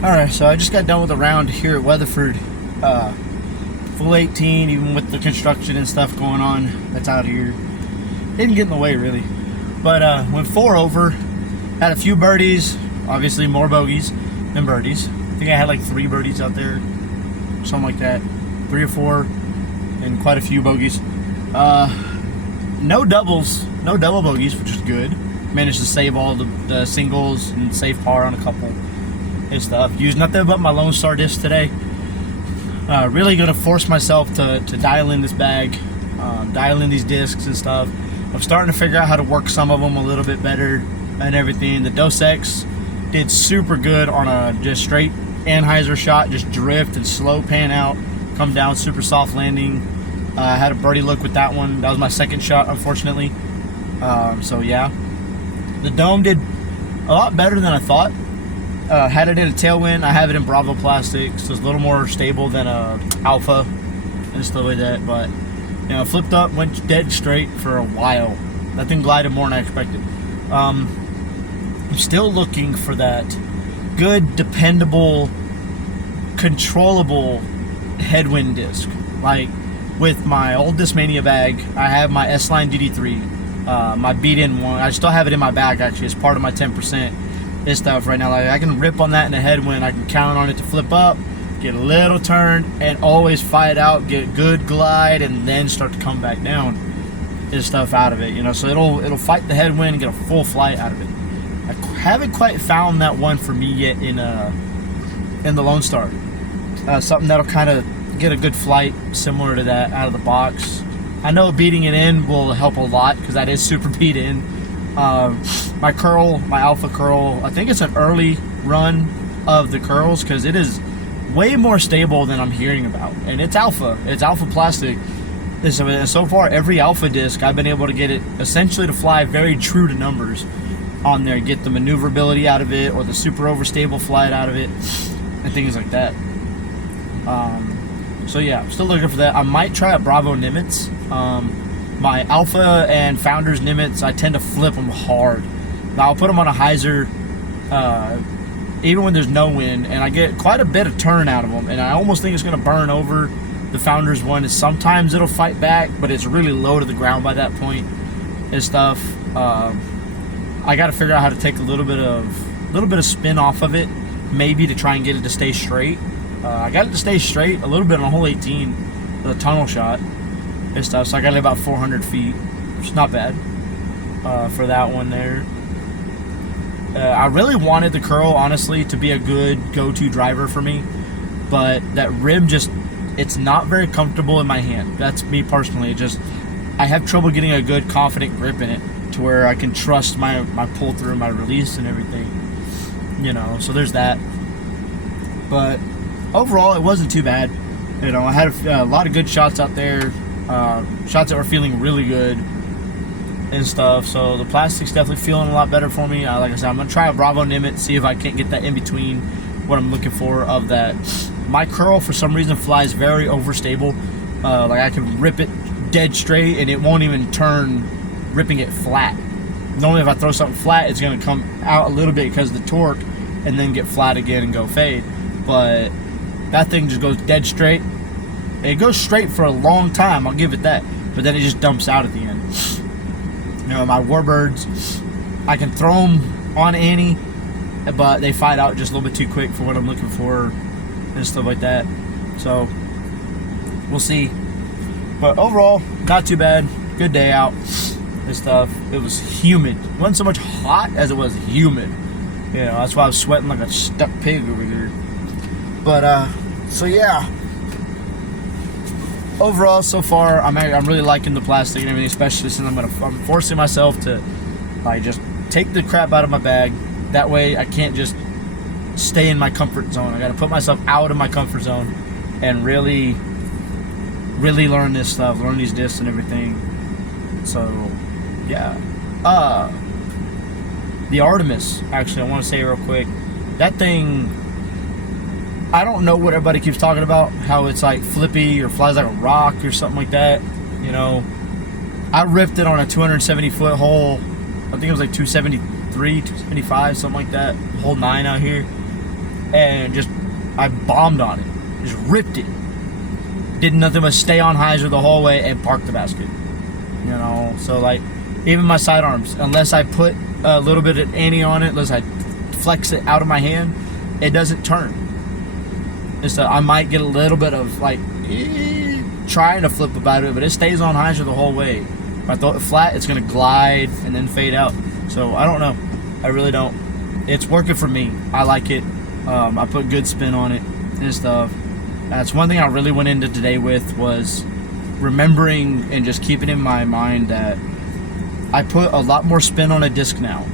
Alright, so I just got done with a round here at Weatherford. Full 18, even with the construction and stuff going on that's out here. Didn't get in the way, really. But went 4 over, had a few birdies, obviously more bogeys than birdies. I think I had like 3 birdies out there, something like that. 3 or 4, and quite a few bogeys. No doubles, no double bogeys, which is good. Managed to save all the singles and save par on a couple and stuff. Used nothing but my Lone Star disc today. Really gonna force myself to dial in this bag, dial in these discs and stuff. I'm starting to figure out how to work some of them a little bit better and everything. The Dos Equis did super good on a just straight Anheuser shot, just drift and slow pan out, come down, super soft landing. I had a birdie look with that one. That was my second shot, unfortunately. So yeah, the Dome did a lot better than I thought. Had it in a tailwind. I have it in Bravo plastic, so it's a little more stable than a Alpha and stuff like that. But you know, flipped up, went dead straight for a while. That thing glided more than I expected. I'm still looking for that good, dependable, controllable headwind disc. Like with my old Discmania bag, I have my S-Line DD3, my beat-in one. I still have it in my bag actually as part of my 10%. This stuff right now, like I can rip on that in the headwind. I can count on it to flip up, get a little turn, and always fight out, get a good glide, and then start to come back down. This stuff out of it, you know. So it'll fight the headwind and get a full flight out of it. I haven't quite found that one for me yet in the Lone Star. Something that'll kind of get a good flight similar to that out of the box. I know beating it in will help a lot because that is super beat in. My curl, my Alpha curl, I think it's an early run of the curls because it is way more stable than I'm hearing about. And it's Alpha plastic. So far, every Alpha disc, I've been able to get it essentially to fly very true to numbers on there, get the maneuverability out of it or the super overstable flight out of it and things like that. So yeah, I'm still looking for that. I might try a Bravo Nimitz. My Alpha and Founders Nimitz, I tend to flip them hard. Now I'll put them on a hyzer, even when there's no wind, and I get quite a bit of turn out of them. And I almost think it's going to burn over the Founders one. Is sometimes it'll fight back, but it's really low to the ground by that point and stuff. I got to figure out how to take a little bit of spin off of it, maybe to try and get it to stay straight. I got it to stay straight a little bit on hole 18, the tunnel shot and stuff. So I got it about 400 feet, which is not bad for that one there. I really wanted the curl, honestly, to be a good go-to driver for me, but that rim it's not very comfortable in my hand. That's me personally. I have trouble getting a good, confident grip in it to where I can trust my pull through, my release, and everything. You know, so there's that. But overall, it wasn't too bad. You know, I had a lot of good shots out there, shots that were feeling really good and stuff. So the plastic's definitely feeling a lot better for me. Like I said, I'm gonna try a Bravo Nimitz, see if I can't get that in between what I'm looking for of that. My curl for some reason flies very overstable. Like I can rip it dead straight and it won't even turn, ripping it flat. Normally if I throw something flat, it's gonna come out a little bit because of the torque and then get flat again and go fade. But that thing just goes dead straight. It goes straight for a long time, I'll give it that. But then it just dumps out at the end. You know, my Warbirds, I can throw them on Annie, but they fight out just a little bit too quick for what I'm looking for and stuff like that. So, we'll see. But overall, not too bad. Good day out and stuff. It was humid. It wasn't so much hot as it was humid. You know, that's why I was sweating like a stuck pig over here. But, so yeah. Overall, so far, I'm really liking the plastic and everything, especially since I'm forcing myself to like just take the crap out of my bag. That way, I can't just stay in my comfort zone. I got to put myself out of my comfort zone and really learn this stuff, learn these discs and everything. So, yeah. The Artemis, actually, I want to say real quick, that thing, I don't know what everybody keeps talking about, how it's like flippy or flies like a rock or something like that. You know, I ripped it on a 270-foot hole. I think it was like 273, 275, something like that. Hole 9 out here. and just I bombed on it, just ripped it. Did nothing but stay on hyzer the whole way and park the basket. You know, so like even my sidearms, unless I put a little bit of ante on it, unless I flex it out of my hand, it doesn't turn. And so I might get a little bit of like trying to flip about it, but it stays on hyzer the whole way. If I throw it flat, it's gonna glide and then fade out. So I don't know. I really don't. It's working for me. I like it. I put good spin on it and stuff. That's one thing I really went into today with, was remembering and just keeping in my mind that I put a lot more spin on a disc now,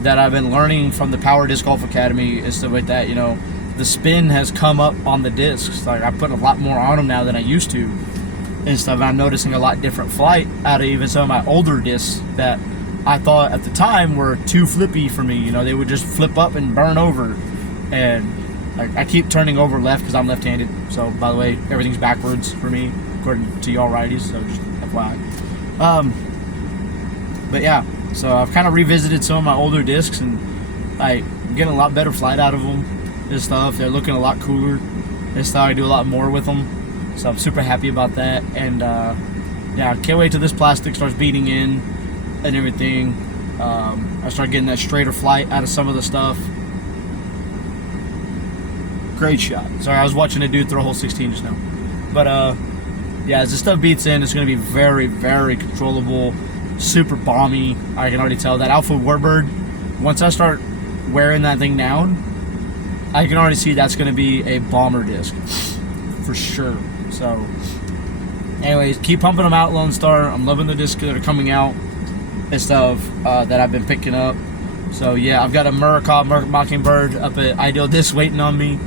that I've been learning from the Power Disc Golf Academy and stuff like that. You know, the spin has come up on the discs. Like I put a lot more on them now than I used to and stuff. I'm noticing a lot different flight out of even some of my older discs that I thought at the time were too flippy for me. You know, they would just flip up and burn over. And like I keep turning over left because I'm left-handed. So by the way, everything's backwards for me according to y'all righties. So just FYI. But yeah, so I've kind of revisited some of my older discs and like I'm getting a lot better flight out of them and stuff. They're looking a lot cooler and stuff. I do a lot more with them, so I'm super happy about that. And yeah, can't wait till this plastic starts beating in and everything. I start getting that straighter flight out of some of the stuff. Great shot. Sorry, I was watching a dude throw a hole 16 just now. But yeah, as this stuff beats in, it's going to be very, very controllable. Super balmy. I can already tell that Alpha Warbird, once I start wearing that thing down, I can already see that's going to be a bomber disc for sure. So anyways, keep pumping them out, Lone Star. I'm loving the discs that are coming out and stuff that I've been picking up. So yeah, I've got a Murakov Mockingbird up at Ideal Disc waiting on me.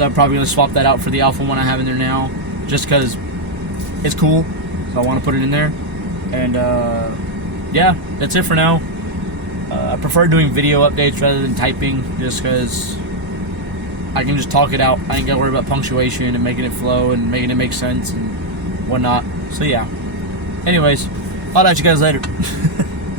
I'm probably going to swap that out for the Alpha one I have in there now, just because it's cool, so I want to put it in there. And yeah, that's it for now. I prefer doing video updates rather than typing, just because I can just talk it out. I ain't got to worry about punctuation and making it flow and making it make sense and whatnot. So yeah, anyways, I'll at you guys later.